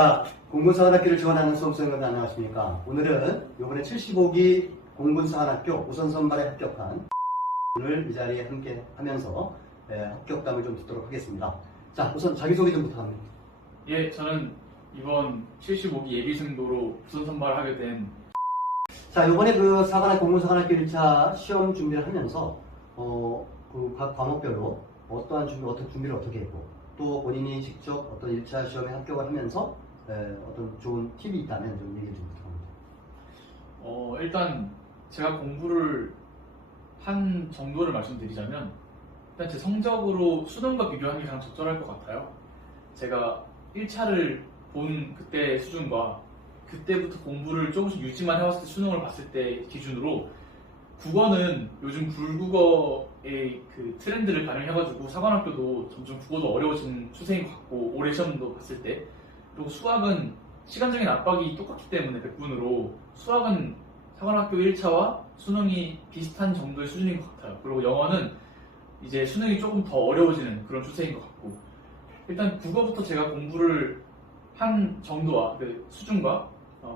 자, 공군사관학교를 지원하는 수험생들 안녕하십니까? 오늘은 이번에 75기 공군사관학교 우선선발에 합격한 오늘 이 자리에 함께 하면서 합격담을 좀 듣도록 하겠습니다. 자, 우선 자기소개 좀 부탁합니다. 예, 저는 이번 75기 예비생도로 우선 선발하게 된 자, 이번에 그 공군사관학교 1차 시험 준비를 하면서 그 각 과목별로 어떤 준비를 어떻게 했고 또 본인이 직접 어떤 1차 시험에 합격을 하면서 어떤 좋은 팁이 있다면 좀 얘기 좀 부탁합니다. 일단 제가 공부를 한 정도를 말씀드리자면 일단 제 성적으로 수능과 비교하는 게 가장 적절할 것 같아요. 제가 1차를 본 그때 수준과 그때부터 공부를 조금씩 유지만 해왔을 때 수능을 봤을 때 기준으로 국어는 요즘 불국어의 그 트렌드를 반영해가지고 사관학교도 점점 국어도 어려워지는 추세인 것 같고 올해 시험도 봤을 때 그리고 수학은 시간적인 압박이 똑같기 때문에 100분으로 수학은 사관학교 1차와 수능이 비슷한 정도의 수준인 것 같아요. 그리고 영어는 이제 수능이 조금 더 어려워지는 그런 추세인 것 같고 일단 국어부터 제가 공부를 한 정도와 그 수준과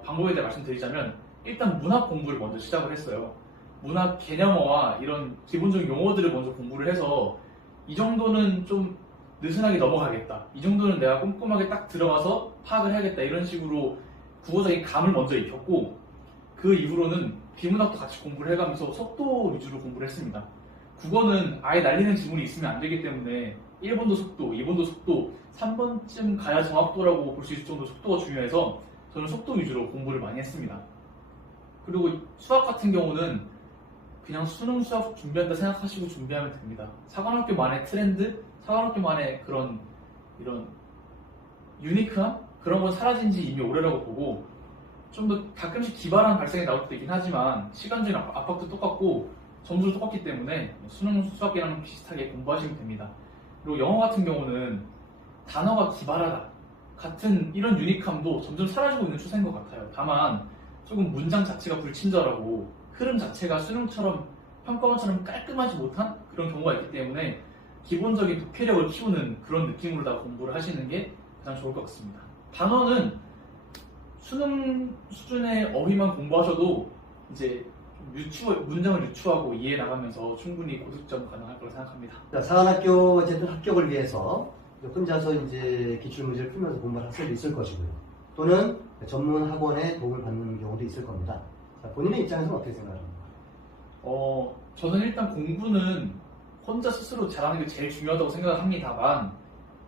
방법에 대해 말씀드리자면 일단 문학 공부를 먼저 시작을 했어요. 문학 개념어와 이런 기본적인 용어들을 먼저 공부를 해서 이 정도는 좀 느슨하게 넘어가겠다. 이 정도는 내가 꼼꼼하게 딱 들어가서 파악을 해야겠다. 이런 식으로 국어적인 감을 먼저 익혔고 그 이후로는 비문학도 같이 공부를 해가면서 속도 위주로 공부를 했습니다. 국어는 아예 날리는 지문이 있으면 안 되기 때문에 1번도 속도, 2번도 속도, 3번쯤 가야 정확도라고 볼 수 있을 정도 속도가 중요해서 저는 속도 위주로 공부를 많이 했습니다. 그리고 수학 같은 경우는 그냥 수능 수학 준비한다 생각하시고 준비하면 됩니다. 사관학교만의 트렌드, 사관학교만의 그런 이런 유니크함? 그런 건 사라진 지 이미 오래라고 보고 좀 더 가끔씩 기발한 발상이 나올 때도 있긴 하지만 시간적인 압박도 똑같고 점수도 똑같기 때문에 수능 수학이랑 비슷하게 공부하시면 됩니다. 그리고 영어 같은 경우는 단어가 기발하다 같은 이런 유니크함도 점점 사라지고 있는 추세인 것 같아요. 다만 조금 문장 자체가 불친절하고 흐름 자체가 수능처럼 평가원처럼 깔끔하지 못한 그런 경우가 있기 때문에 기본적인 독해력을 키우는 그런 느낌으로 공부를 하시는 게 가장 좋을 것 같습니다. 단어는 수능 수준의 어휘만 공부하셔도 이제 문장을 유추하고 이해해 나가면서 충분히 고득점 가능할 거라 생각합니다. 자, 사관학교 어쨌든 합격을 위해서 혼자서 이제 기출문제를 풀면서 공부를 할 수도 있을 것이고요. 또는 전문 학원의 도움을 받는 경우도 있을 겁니다. 자, 본인의 입장에서는 어떻게 생각합니까? 저는 일단 공부는 혼자 스스로 잘하는 게 제일 중요하다고 생각을 합니다만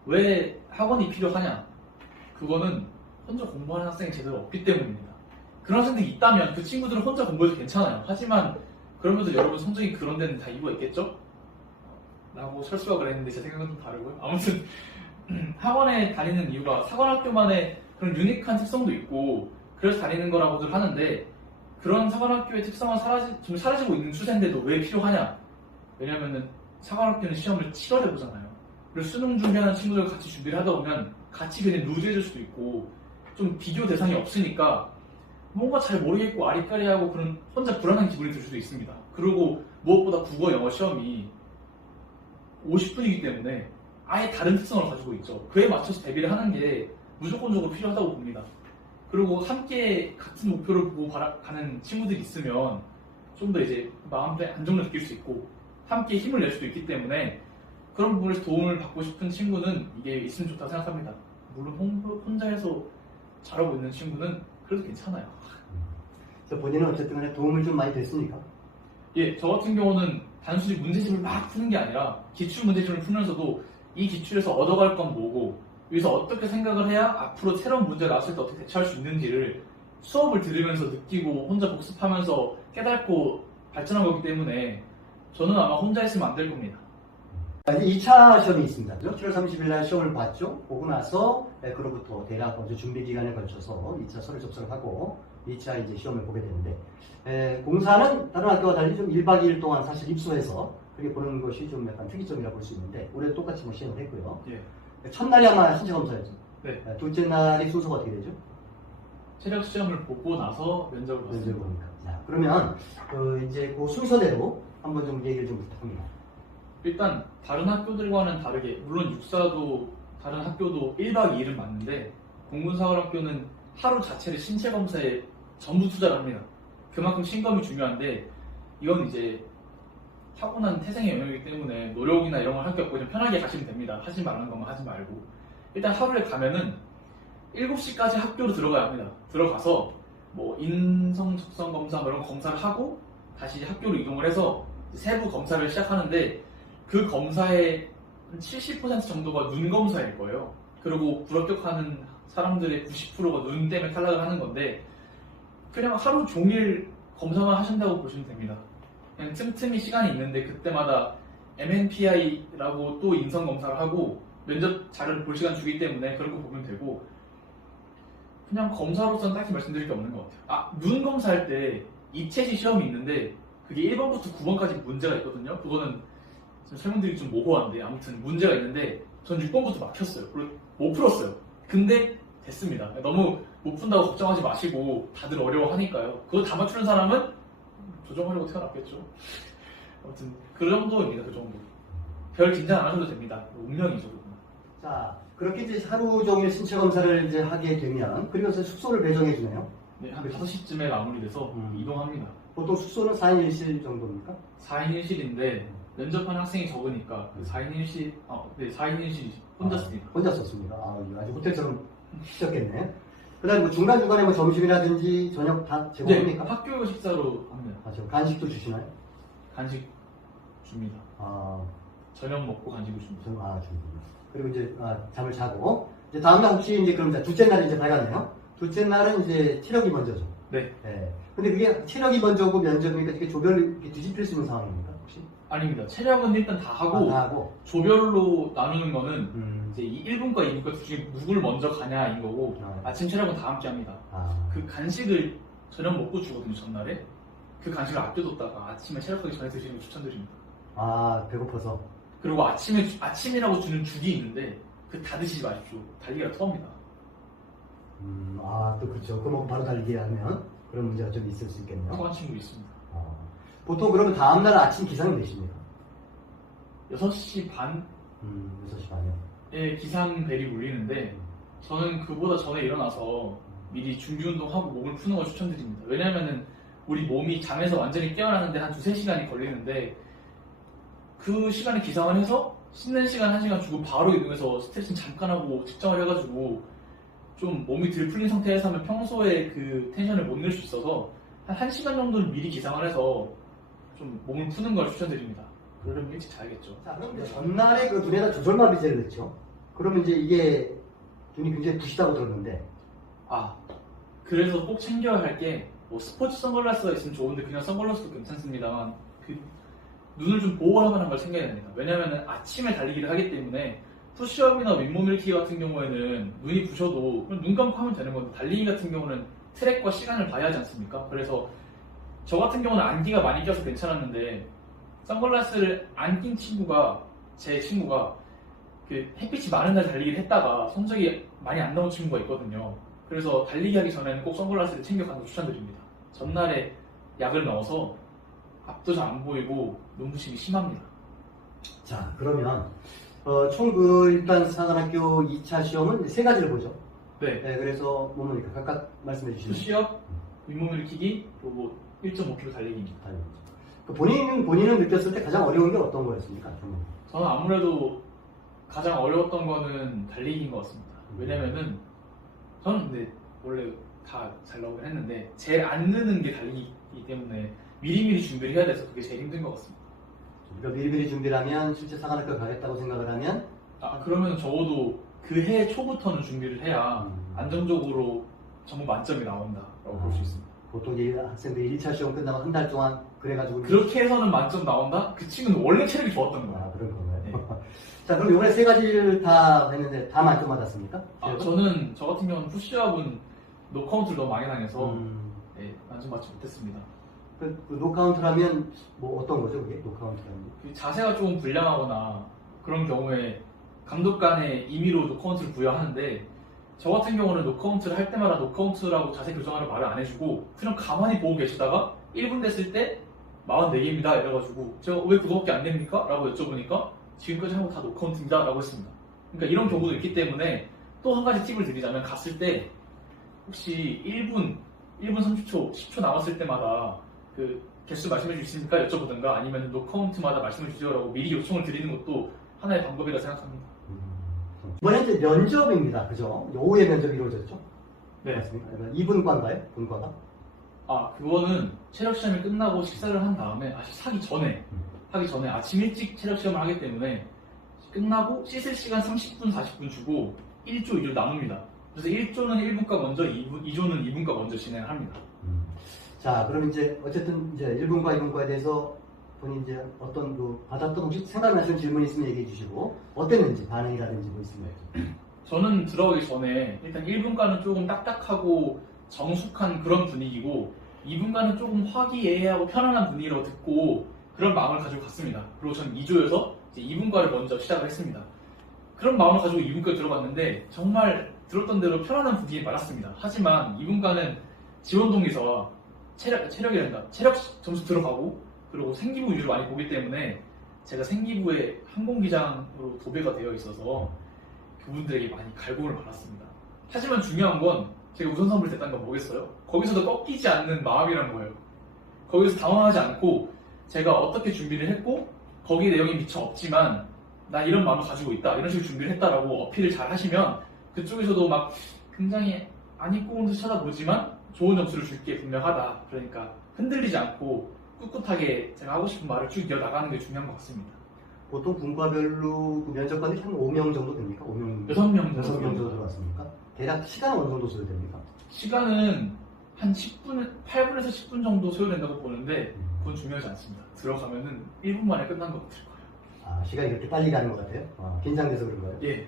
왜 학원이 필요하냐? 그거는 혼자 공부하는 학생이 제대로 없기 때문입니다. 그런 학생들이 있다면 그 친구들은 혼자 공부해도 괜찮아요. 하지만 그러면서 여러분 성적이 그런 데는 다 이유가 있겠죠? 라고 설수학을 했는데 제 생각은 좀 다르고요. 아무튼 학원에 다니는 이유가 사관학교만의 그런 유니크한 특성도 있고 그래서 다니는 거라고들 하는데 그런 사관학교의 특성은 좀 사라지고 있는 추세인데도 왜 필요하냐? 왜냐면은 사관학교는 시험을 7월에 보잖아요. 그래서 수능 준비하는 친구들과 같이 준비를 하다 보면 같이 그냥 루즈해질 수도 있고 좀 비교 대상이 없으니까 뭔가 잘 모르겠고 아리까리하고 그런 혼자 불안한 기분이 들 수도 있습니다. 그리고 무엇보다 국어, 영어 시험이 50분이기 때문에 아예 다른 특성을 가지고 있죠. 그에 맞춰서 대비를 하는 게 무조건적으로 필요하다고 봅니다. 그리고 함께 같은 목표를 보고 가는 친구들이 있으면 좀 더 이제 마음에 안정을 느낄 수 있고 함께 힘을 낼 수도 있기 때문에 그런 부분에서 도움을 받고 싶은 친구는 이게 있으면 좋다고 생각합니다. 물론 혼자 해서 잘하고 있는 친구는 그래도 괜찮아요. 본인은 어쨌든 간에 도움을 좀 많이 됐습니까? 예, 저 같은 경우는 단순히 문제집을 막 푸는 게 아니라 기출 문제집을 풀면서도 이 기출에서 얻어갈 건 뭐고 여기서 어떻게 생각을 해야 앞으로 새로운 문제가 나왔을 때 어떻게 대처할 수 있는지를 수업을 들으면서 느끼고 혼자 복습하면서 깨닫고 발전한 거기 때문에 저는 아마 혼자 했으면 안 될 겁니다. 이제 2차 시험이 있습니다. 7월 30일 날 시험을 봤죠. 보고 나서 그로부터 대략 먼저 준비 기간에 걸쳐서 2차 서류 접수를 하고 2차 이제 시험을 보게 되는데 공사는 다른 학교와 달리 좀 1박 2일 동안 사실 입소해서 그렇게 보는 것이 좀 약간 특이점이라고 볼 수 있는데 올해도 똑같이 뭐 시험을 했고요. 예. 첫날이 아마 신체 검사였죠. 네. 둘째 날이 순서가 어떻게 되죠? 체력 시험을 보고 나서 면접을 봤습니다. 자, 그러면 이제 그 순서대로 한번 좀 얘기를 좀 부탁합니다. 일단 다른 학교들과는 다르게 물론 육사도 다른 학교도 1박 2일은 맞는데 공군사관학교는 하루 자체를 신체 검사에 전부 투자를 합니다. 그만큼 신검이 중요한데 이건 이제 타고난 태생의 영역이기 때문에 노력이나 이런 걸 할 게 없고 그냥 편하게 가시면 됩니다. 하지 말라는 것만 하지 말고 일단 하루에 가면은 7시까지 학교로 들어가야 합니다. 들어가서 뭐 인성 적성 검사 뭐 이런 검사를 하고 다시 학교로 이동을 해서 세부 검사를 시작하는데 그 검사의 70% 정도가 눈 검사일 거예요. 그리고 불합격하는 사람들의 90%가 눈 때문에 탈락을 하는 건데 그냥 하루 종일 검사만 하신다고 보시면 됩니다. 그냥 틈틈이 시간이 있는데 그때마다 MNPI라고 또 인성 검사를 하고 면접 자료를 볼 시간 주기 때문에 그런 거 보면 되고 그냥 검사로서는 딱히 말씀드릴 게 없는 것 같아요. 눈 검사할 때 이체시 시험이 있는데 그게 1번부터 9번까지 문제가 있거든요. 그거는 설명드리기 좀 모호한데 아무튼 문제가 있는데 전 6번부터 막혔어요. 그리고 못 풀었어요. 근데 됐습니다. 너무 못 푼다고 걱정하지 마시고 다들 어려워하니까요. 그거 다 맞추는 사람은 조정하려고 태어났겠죠. 아무튼 그 정도입니다. 그 정도. 별 긴장 안 하셔도 됩니다. 운명이죠. 그건. 자, 그렇게 이제 하루 종일 신체 검사를 이제 하게 되면 그리고 서 숙소를 배정해 주네요. 네, 한 5시쯤에 마무리돼서 이동합니다. 보통 숙소는 4인 1실 정도입니까? 4인 1실인데 면접하는 학생이 적으니까 4인 1실, 네, 4인 1실 혼자 씁니다. 혼자 썼습니다. 아주 호텔처럼 쓰셨겠네. 그 다음에 뭐 중간중간에 뭐 점심이라든지 저녁 다 제공합니까? 네, 학교 식사로 합니다. 저 간식도 주시나요? 간식 줍니다. 저녁 먹고 간식을 줍니다. 줍니다. 그리고 이제 잠을 자고 이제 다음날 혹시 이제 그럼 둘째 날이 이제 밝았네요. 둘째 날은 이제 체력이 먼저죠. 네. 네. 근데 그게 체력이 먼저고 면접이니까 이게 조별로 이렇게 뒤집힐 수 있는 상황입니까 혹시? 아닙니다. 체력은 일단 다 하고, 조별로 나누는 거는 이제 1분과 2분과 둘 중에 누굴 먼저 가냐인 거고 아침 체력은 다 함께 합니다. 그 간식을 저녁 먹고 주거든요. 전날에. 그 간식을 아껴뒀다가 아침에 체력하기 전에 드시는 거 추천드립니다. 배고파서. 그리고 아침이라고 주는 죽이 있는데 그 다 드시지 마십시오. 달리기가 토합니다. 또 그렇죠. 그거 먹고 바로 달리기 하면 그런 문제가 좀 있을 수 있겠네요. 토한 친구 있습니다. 보통 그러면 다음날 아침 기상이 몇 시입니까? 6시 반? 6시 반이요. 에 기상벨이 울리는데 저는 그보다 전에 일어나서 미리 준비운동하고 몸을 푸는 걸 추천드립니다. 왜냐면은 우리 몸이 잠에서 완전히 깨어나는데 한 2-3시간이 걸리는데 그 시간에 기상을 해서 씻는 시간 1시간 주고 바로 이동해서 스트레칭 잠깐 하고 측정을 해가지고 좀 몸이 덜 풀린 상태에서 하면 평소에 그 텐션을 못 낼 수 있어서 한 1시간 정도는 미리 기상을 해서 좀 몸을 푸는 걸 추천드립니다. 그러려면 일찍 자야겠죠. 자, 그럼 이제 전날에 그 눈에다 조절마비제를 넣죠. 그러면 이제 이게 눈이 굉장히 부시다고 들었는데. 그래서 꼭 챙겨야 할 게 뭐 스포츠 선글라스가 있으면 좋은데 그냥 선글라스도 괜찮습니다만 그 눈을 좀 보호할 만한 걸 챙겨야 됩니다. 왜냐면은 아침에 달리기를 하기 때문에 푸시업이나 윗몸 일으키기 같은 경우에는 눈이 부셔도 그냥 눈 감고 하면 되는 건데 달리기 같은 경우는 트랙과 시간을 봐야 하지 않습니까? 그래서 저 같은 경우는 안기가 많이 껴서 괜찮았는데 선글라스를 안 낀 제 친구가 그 햇빛이 많은 날 달리기를 했다가 성적이 많이 안 나온 친구가 있거든요. 그래서 달리기 하기 전에는 꼭 선글라스를 챙겨가는 걸 추천드립니다. 전날에 약을 넣어서 앞도 잘 안 보이고 눈부심이 심합니다. 자, 그러면 총 일단 사관학교 2차 시험은 3가지를 보죠. 네. 그래서 뭐뭡니까? 각각 말씀해 주시면. 푸시업, 윗몸 일으키기, 그리고 1.5km 달리기입니다. 본인은 느꼈을 때 가장 어려운 게 어떤 거였습니까? 저는 아무래도 가장 어려웠던 거는 달리기인 것 같습니다. 왜냐면은 저는 근데 원래 다 잘 나오긴 했는데 제일 안 느는 게 달리기이기 때문에 미리미리 준비를 해야 돼서 그게 제일 힘든 것 같습니다. 그러니까 미리미리 준비를 하면 실제 사관학교 가겠다고 생각을 하면 그러면 적어도 그 해 초부터는 준비를 해야 안정적으로 전부 만점이 나온다라고 볼 수 있습니다. 보통 이제 학생들이 1차 시험 끝나고 한 달 동안 그래가지고 그렇게 해서는 만점 나온다? 그 친구는 원래 체력이 좋았던 거예요. 그런 건가요? 네. 자, 그럼 이번에 3가지를 다 했는데 다 만점 받았습니까? 저는 저 같은 경우는 푸시업은 노카운트를 너무 많이 당해서 만점 받지 못했습니다. 그 노카운트라면 뭐 어떤 거죠, 그게? 노카운트라는 게? 자세가 조금 불량하거나 그런 경우에 감독 간의 임의로 노카운트를 부여하는데 저 같은 경우는 노카운트를 할 때마다 노카운트라고 자세 교정하라고 말을 안 해주고 그냥 가만히 보고 계시다가 1분 됐을 때 44개입니다 이래가지고 제가 왜 그거밖에 안 됩니까? 라고 여쭤보니까 지금까지 한 거 다 노카운트입니다 라고 했습니다. 그러니까 이런 경우도 있기 때문에 또 한 가지 팁을 드리자면 갔을 때 혹시 1분 30초, 10초 남았을 때마다 그 개수 말씀해 주십니까? 여쭤보든가 아니면 노 카운트마다 말씀해 주세요라고 미리 요청을 드리는 것도 하나의 방법이라 생각합니다. 이번에 이제 면접입니다. 그죠? 오후에 면접이 이루어졌죠? 네. 맞습니까? 2분과인가요? 분과가? 아, 그거는 체력 시험이 끝나고 식사를 한 다음에, 하기 전에 아침 일찍 체력 시험을 하기 때문에 끝나고 씻을 시간 30분, 40분 주고 1조, 2조 나눕니다. 그래서 1조는 1분과 먼저, 2조는 2분과 먼저 진행을 합니다. 자, 그럼 이제 어쨌든 이제 1분과 2분과에 대해서 본인 이제 어떤 받았던 혹시 생각나시는 질문 있으면 얘기해 주시고 어땠는지 반응이라든지 뭐 있으면 저는 들어가기 전에 일단 1분과는 조금 딱딱하고 정숙한 그런 분위기고 2분과는 조금 화기애애하고 편안한 분위기로 듣고 그런 마음을 가지고 갔습니다. 그리고 저는 2조여서 이제 2분과를 먼저 시작을 했습니다. 그런 마음을 가지고 2분과에 들어갔는데 정말 들었던 대로 편안한 분위기에 맞았습니다. 하지만 2분과는 지원 동기서와 체력 점수 들어가고 그리고 생기부 위주로 많이 보기 때문에 제가 생기부에 항공기장으로 도배가 되어 있어서 그분들에게 많이 갈굼을 받았습니다. 하지만 중요한 건 제가 우선 선물 됐다는 건 뭐겠어요? 거기서도 꺾이지 않는 마음이란 거예요. 거기서 당황하지 않고 제가 어떻게 준비를 했고 거기 내용이 미처 없지만 나 이런 마음을 가지고 있다 이런 식으로 준비를 했다라고 어필을 잘 하시면 그쪽에서도 막 굉장히 안 입고 온 듯 쳐다보지만 좋은 점수를 줄게 분명하다. 그러니까 흔들리지 않고 꿋꿋하게 제가 하고 싶은 말을 쭉 이어나가는 게 중요한 것 같습니다. 보통 분과별로 그 면접관이 한 5명 정도 됩니까? 5명? 6명 6명 정도 들어갔습니까? 대략 시간은 어느 정도 소요됩니까? 시간은 한 8분에서 10분 정도 소요된다고 보는데 그건 중요하지 않습니다. 들어가면은 1분 만에 끝난 것 같을 거예요. 아, 시간이 그렇게 빨리 가는 것 같아요? 긴장돼서 그런가요? 예.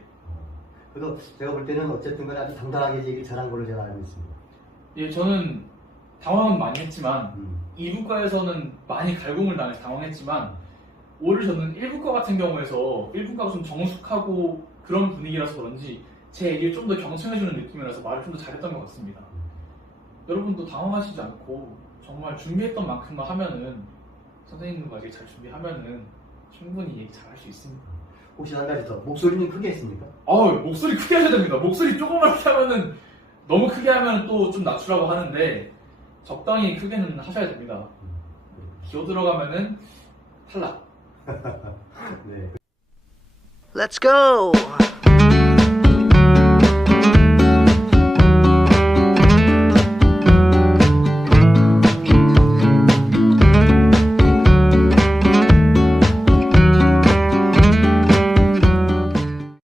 그래서 제가 볼 때는 어쨌든 간에 아주 당당하게 얘기를 잘한 걸로 제가 알고 있습니다. 예, 저는 당황은 많이 했지만 2분과에서는 많이 갈굼을 당해서 당황했지만 오히려 저는 1분과 같은 경우에서 1분과가 좀 정숙하고 그런 분위기라서 그런지 제 얘기를 좀 더 경청해주는 느낌이라서 말을 좀 더 잘했던 것 같습니다. 여러분도 당황하시지 않고 정말 준비했던 만큼만 하면은 선생님과 이렇게 잘 준비하면은 충분히 얘기 잘 할 수 있습니다. 혹시 한 가지 더 목소리는 크게 했습니까? 목소리 크게 하셔야 됩니다. 목소리 조그맣게 하면은 너무 크게 하면 또 좀 낮추라고 하는데 적당히 크게는 하셔야 됩니다. 기어 들어가면은 탈락. 네. Let's go!